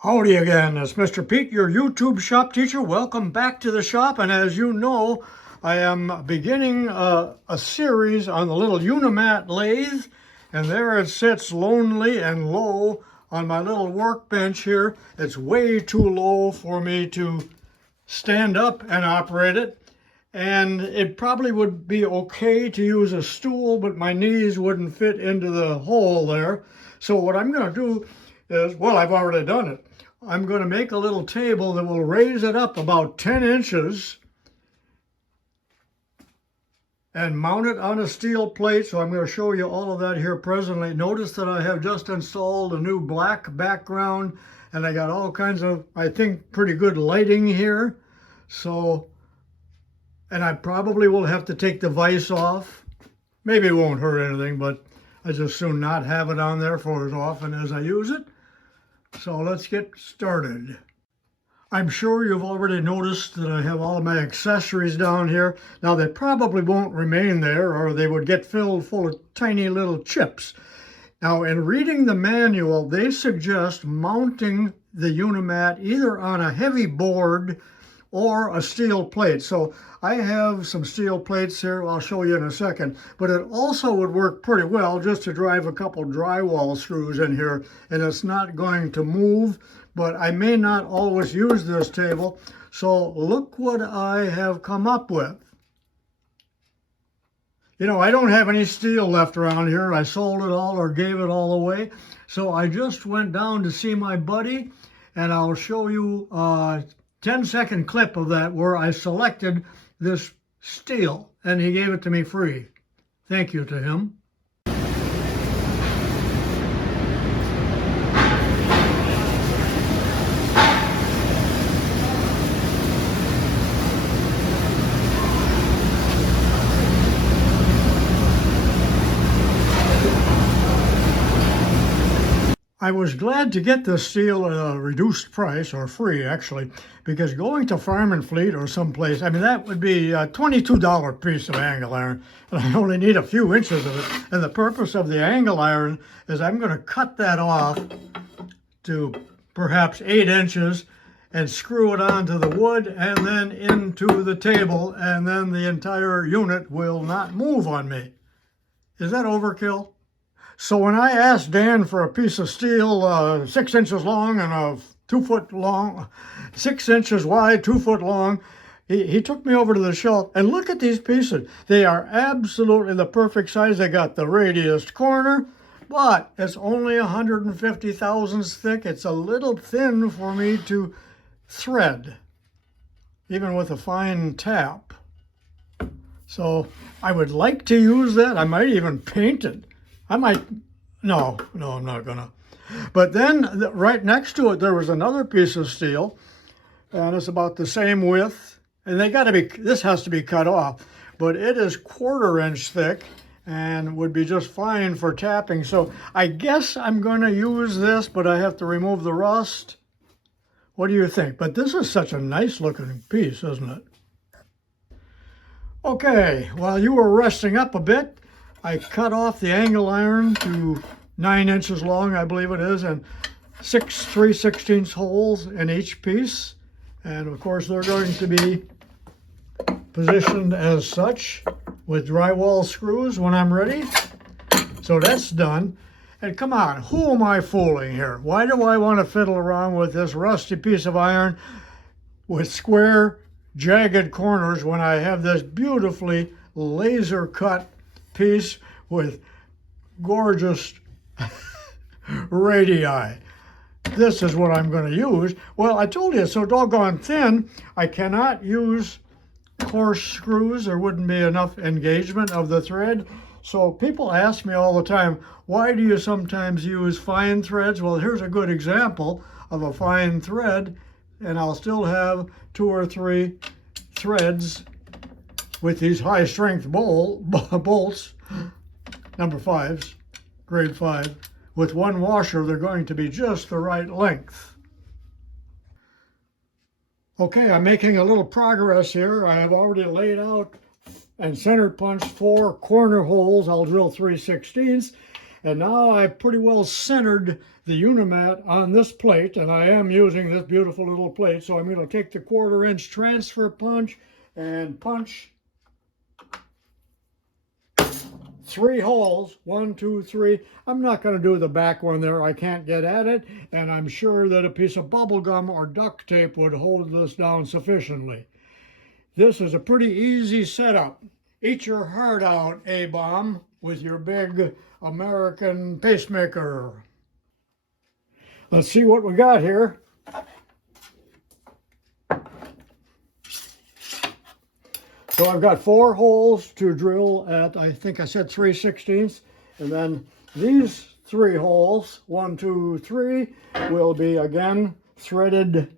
Howdy again, it's Mr. Pete, your YouTube shop teacher. Welcome back to the shop, and as you know, I am beginning a series on the little UNIMAT lathe, and there it sits lonely and low on my little workbench here. It's way too low for me to stand up and operate it, and it probably would be okay to use a stool, but my knees wouldn't fit into the hole there. So what I'm going to do is, well, I've already done it. I'm going to make a little table that will raise it up about 10 inches and mount it on a steel plate. So I'm going to show you all of that here presently. Notice that I have just installed a new black background, and I got all kinds of, I think, pretty good lighting here. So, and I probably will have to take the vise off. Maybe it won't hurt anything, but I just soon not have it on there for as often as I use it. So let's get started. I'm sure you've already noticed that I have all of my accessories down here. Now they probably won't remain there, or they would get filled full of tiny little chips. Now in reading the manual, they suggest mounting the UNIMAT either on a heavy board or a steel plate. So I have some steel plates here, I'll show you in a second, but it also would work pretty well just to drive a couple drywall screws in here, and it's not going to move, but I may not always use this table. So look what I have come up with. You know, I don't have any steel left around here. I sold it all or gave it all away. So I just went down to see my buddy, and I'll show you 10-second clip of that where I selected this steel, and he gave it to me free. Thank you to him. I was glad to get this steel at a reduced price, or free actually, because going to Farm and Fleet or someplace, I mean, that would be a $22 piece of angle iron, and I only need a few inches of it. And the purpose of the angle iron is I'm going to cut that off to perhaps 8 inches and screw it onto the wood and then into the table, and then the entire unit will not move on me. Is that overkill? So when I asked Dan for a piece of steel 6 inches long and a 2 foot long, 6 inches wide, 2 foot long, he took me over to the shelf, and look at these pieces. They are absolutely the perfect size. They got the radius corner, but it's only 150 thousandths thick. It's a little thin for me to thread, even with a fine tap. So I would like to use that. I might even paint it. I might, no, I'm not gonna. But then right next to it, there was another piece of steel, and it's about the same width. And they gotta be, this has to be cut off, but it is 1/4 inch thick and would be just fine for tapping. So I guess I'm gonna use this, but I have to remove the rust. What do you think? But this is such a nice looking piece, isn't it? Okay, while you were resting up a bit, I cut off the angle iron to 9 inches long, I believe it is, and 6 3/16 holes in each piece. And of course, they're going to be positioned as such with drywall screws when I'm ready. So that's done. And come on, who am I fooling here? Why do I want to fiddle around with this rusty piece of iron with square, jagged corners when I have this beautifully laser cut piece with gorgeous radii? This is what I'm going to use. Well, I told you it's so doggone thin, I cannot use coarse screws. There wouldn't be enough engagement of the thread. So people ask me all the time, why do you sometimes use fine threads? Well, here's a good example of a fine thread, and I'll still have 2 or 3 threads with these high strength bolts, number 5s, grade 5. With one washer, they're going to be just the right length. Okay, I'm making a little progress here. I have already laid out and center punched 4 corner holes. I'll drill 3/16, And now I pretty well centered the UNIMAT on this plate, and I am using this beautiful little plate. So I'm going to take the 1/4-inch transfer punch and punch 3 holes, 1, 2, 3. I'm not going to do the back one there. I can't get at it, and I'm sure that a piece of bubble gum or duct tape would hold this down sufficiently. This is a pretty easy setup. Eat your heart out, A-bomb, with your big American pacemaker. Let's see what we got here. So I've got 4 holes to drill at, I think I said 3/16, and then these 3 holes, 1, 2, 3, will be again threaded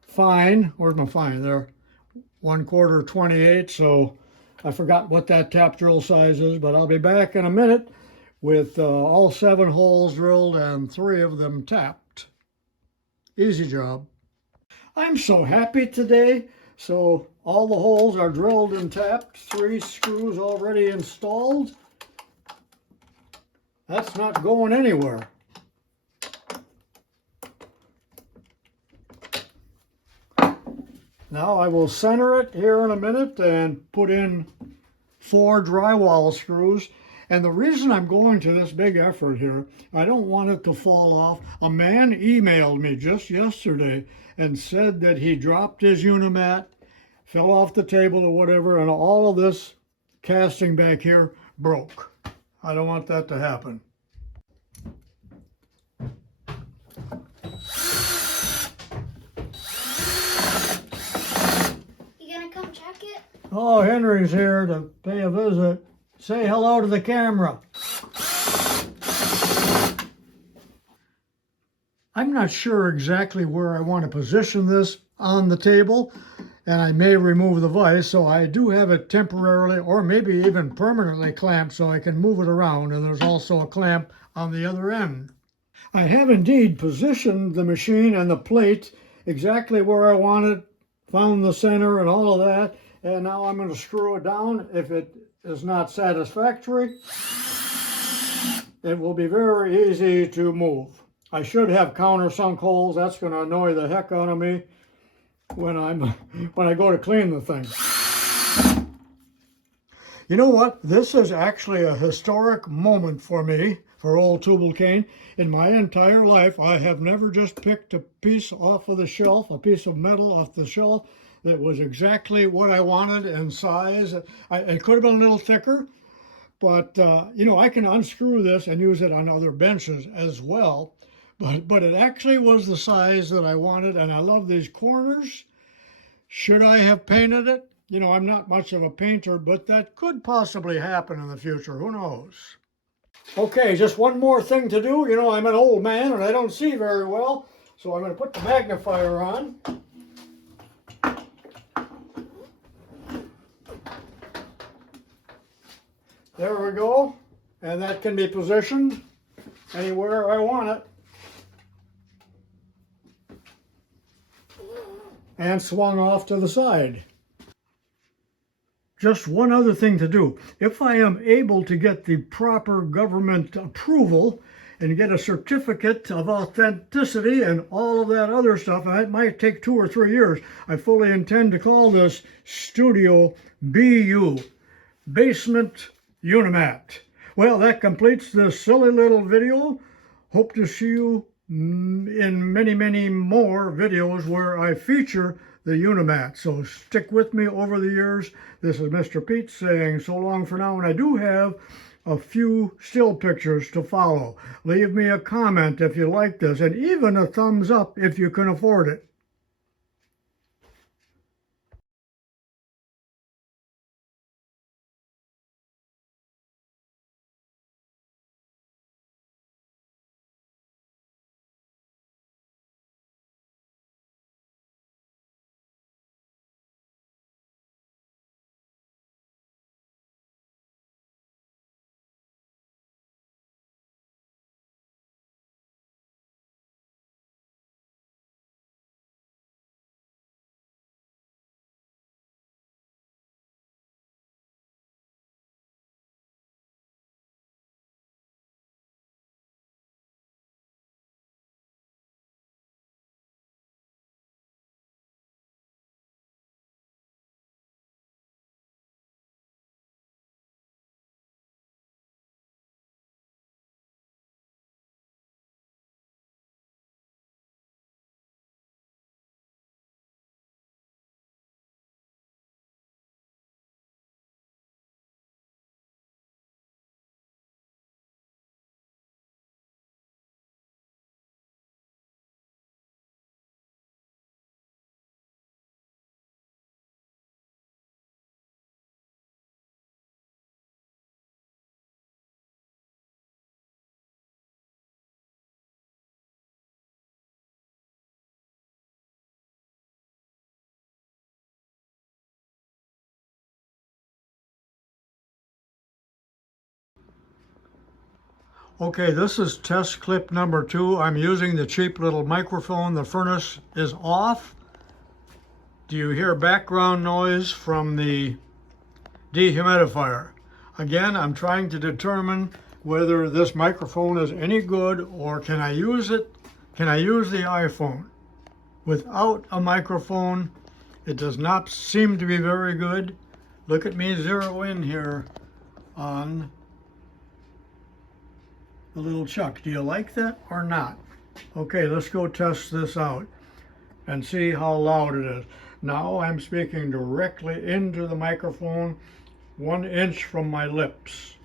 fine. Where's my fine? There, 1/4 28. So I forgot what that tap drill size is, but I'll be back in a minute with all 7 holes drilled and 3 of them tapped. Easy job. I'm so happy today. So all the holes are drilled and tapped, 3 screws already installed. That's not going anywhere. Now I will center it here in a minute and put in 4 drywall screws. And the reason I'm going to this big effort here, I don't want it to fall off. A man emailed me just yesterday and said that he dropped his UNIMAT, fell off the table or whatever, and all of this casting back here broke. I don't want that to happen. You gonna come check it? Oh, Henry's here to pay a visit. Say hello to the camera. I'm not sure exactly where I want to position this on the table, and I may remove the vise, so I do have it temporarily or maybe even permanently clamped so I can move it around, and there's also a clamp on the other end. I have indeed positioned the machine and the plate exactly where I want it, found the center and all of that, and now I'm going to screw it down. If it is not satisfactory, it will be very easy to move. I should have countersunk holes. That's going to annoy the heck out of me when I go to clean the thing. You know what? This is actually a historic moment for me, for old tubalcain. In my entire life, I have never just picked a piece off of the shelf, a piece of metal off the shelf that was exactly what I wanted in size. It could have been a little thicker, but you know, I can unscrew this and use it on other benches as well. But it actually was the size that I wanted, and I love these corners. Should I have painted it? You know, I'm not much of a painter, but that could possibly happen in the future. Who knows? Okay, just one more thing to do. You know, I'm an old man and I don't see very well, so I'm going to put the magnifier on. There we go. And that can be positioned anywhere I want it. And swung off to the side. Just one other thing to do. If I am able to get the proper government approval and get a certificate of authenticity and all of that other stuff, and it might take 2 or 3 years, I fully intend to call this Studio BU, Basement UNIMAT. Well, that completes this silly little video. Hope to see you in many, many more videos where I feature the UNIMAT. So stick with me over the years. This is Mr. Pete saying so long for now, and I do have a few still pictures to follow. Leave me a comment if you like this, and even a thumbs up if you can afford it. Okay, this is test clip number 2. I'm using the cheap little microphone. The furnace is off. Do you hear background noise from the dehumidifier? Again, I'm trying to determine whether this microphone is any good, or can I use it? Can I use the iPhone? Without a microphone, it does not seem to be very good. Look at me zero in here on the little chuck. Do you like that or not? Okay, let's go test this out and see how loud it is. Now I'm speaking directly into the microphone, 1 inch from my lips.